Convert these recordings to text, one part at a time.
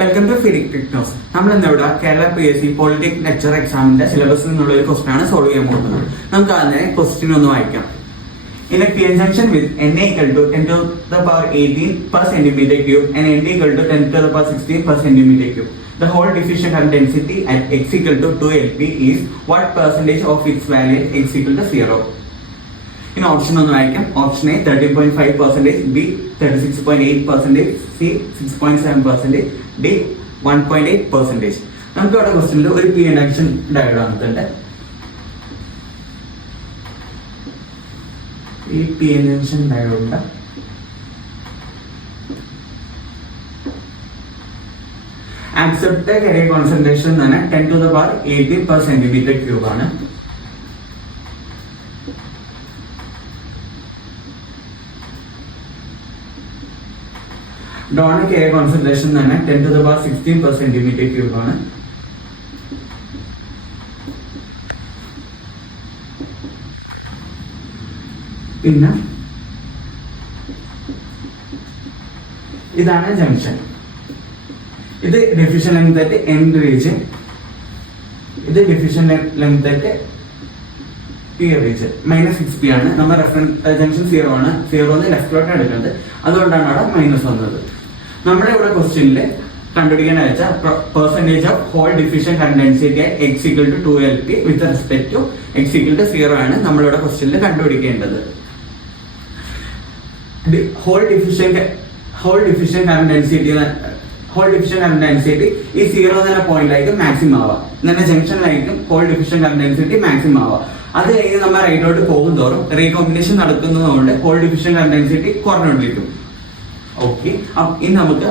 Welcome to ഫിലിക് ടെക്നോസ്. നമ്മൾ ഇന്നിവിടെ Kerala PSC politic lecture എക്സാമിന്റെ സിലബസിൽ നിന്നുള്ള ഒരു ക്വസ്റ്റൻ ആണ് സോൾവ് ചെയ്യാൻ പോകുന്നത്. നമുക്ക് അതിനെ ക്വസ്റ്റ്യൻ ഒന്ന് വായിക്കാം. In a PN junction with Na equal to 10 to the power 18 per centimeter cube and Nd equal to 10 to the power 16 per centimeter cube, the whole diffusion current density at x equal to 2 LP is what percentage of its value at x equal to 0? In option ഒന്ന് വായിക്കാം. Option A 13.5%, B 36.8%, C 6.7%, D 1.8%. നമുക്ക് ഇവിടെ ക്വസ്റ്റ്യനിൽ ഒരു PN junction diagram തന്നിട്ടുണ്ട്. ഈ PN junction ഡയഗ്രാമിന്റെ accepted carrier concentration തന്നെ 10 to the power 18 per centimeter cube ആണ്. ഡോണർ carrier concentration തന്നെ 10 to the power 16 per centimeter cube ആണ്. പിന്നെ ഇതാണ് ജംഗ്ഷൻ. ഇത് ഡിഫ്യൂഷൻ ലെങ്ത് ആയിട്ട് എൻഡ് റീജിയൻ, ഇത് ഡിഫ്യൂഷൻ ലെങ്ത് ആയിട്ട് പി റീജിയൻ. -6p ആണ്. നമ്മുടെ റെഫറൻസ് ജംഗ്ഷൻ 0 ആണ്. 0 ലെഫ്റ്റിലോട്ടാണ് എടുക്കുന്നത്, അതുകൊണ്ടാണ് അവിടെ മൈനസ് വന്നത്. നമ്മുടെ ഇവിടെ ക്വസ്റ്റ്യനിൽ കണ്ടുപിടിക്കാൻ വെച്ചാൽ percentage of hole diffusion current density x equal to 2LP with respect to x equal to 0 ആണ് നമ്മളിവിടെ ക്വസ്റ്റ്യനിൽ കണ്ടുപിടിക്കേണ്ടത്. ഹോൾ ഡിഫ്യൂഷൻ കറന്റ് ഡെൻസിറ്റി ഈ 0 എന്ന പോയിന്റിലായിരിക്കും മാക്സിമം ആവുക. ഇങ്ങനെ ജംഗ്ഷനിലായിരിക്കും hole diffusion current density maximum ആവുക. അത് കഴിഞ്ഞ് നമ്മൾ റൈറ്റിലോട്ട് പോകും തോറും റീകോമ്പിനേഷൻ നടക്കുന്നതുകൊണ്ട് ഹോൾ ഡിഫ്യൂഷൻ കറന്റ് ഡെൻസിറ്റി കുറഞ്ഞുകൊണ്ടിരിക്കും. ഓക്കെ, ഇനി നമുക്ക്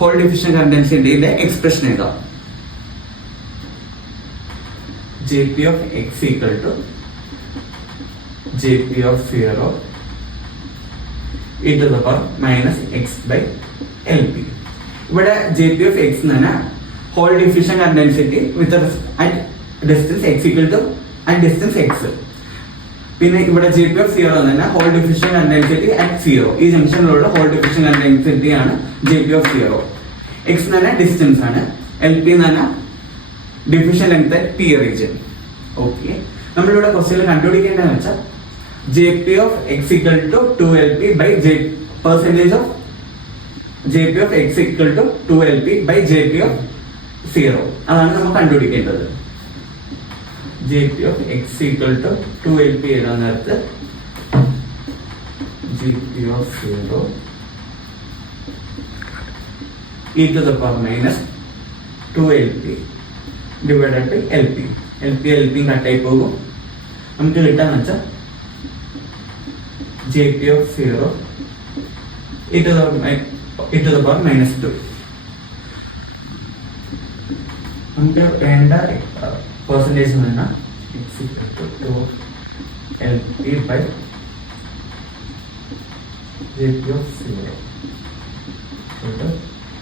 ഹോൾ ഡിഫ്യൂഷൻ കറന്റ് ഡെൻസിറ്റിയുടെ എക്സ്പ്രഷൻ എഴുതാം. Jp of x equal to Jp of 0 e to the power minus x by LP. ഇവിടെ Jp of x എന്ന് പറഞ്ഞാൽ hole diffusion current density with at distance x equal to at distance x. പിന്നെ ഇവിടെ Jp of 0 എന്ന് പറഞ്ഞാൽ hole diffusion current density at 0. ഈ ജംഗ്ഷനിലുള്ള hole diffusion current density ആണ് Jp of 0. x എന്ന് പറഞ്ഞാൽ ഡിസ്റ്റൻസ് ആണ്, LP എന്ന് പറഞ്ഞാൽ diffusion length at P region. Okay, നമ്മളിവിടെ ക്വസ്റ്റ്യനിൽ കണ്ടുപിടിക്കേണ്ടതെന്ന് വെച്ചാൽ Jp of x equal to 2LP by percentage of Jp of x equal to 2LP by Jp of 0. അതാണ് നമ്മൾ കണ്ടുപിടിക്കേണ്ടത്. Jp of x equal to 2LP എഴുതാൻ നേരത്ത് Jp of 0 e to the power minus 2LP divided by LP. LP കട്ടായി പോകും. നമുക്ക് കിട്ടാന്ന് വെച്ചാൽ Jp of 0 e to the power minus 2. നമുക്ക് വേണ്ട പെർസെന്റേജ് എന്ന് പറഞ്ഞാൽ x equal to 2LP by Jp of 0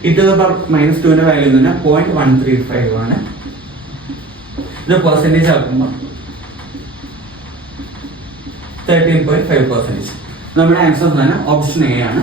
e to the power minus 2 ന്റെ value എന്ന് പറഞ്ഞാൽ 0.135 ആണ്. ഇത് പെർസെന്റേജ് ആക്കുമ്പോൾ 13.5%. നമ്മുടെ ആൻസർ എന്ന് പറഞ്ഞാൽ ഓപ്ഷൻ എ ആണ്.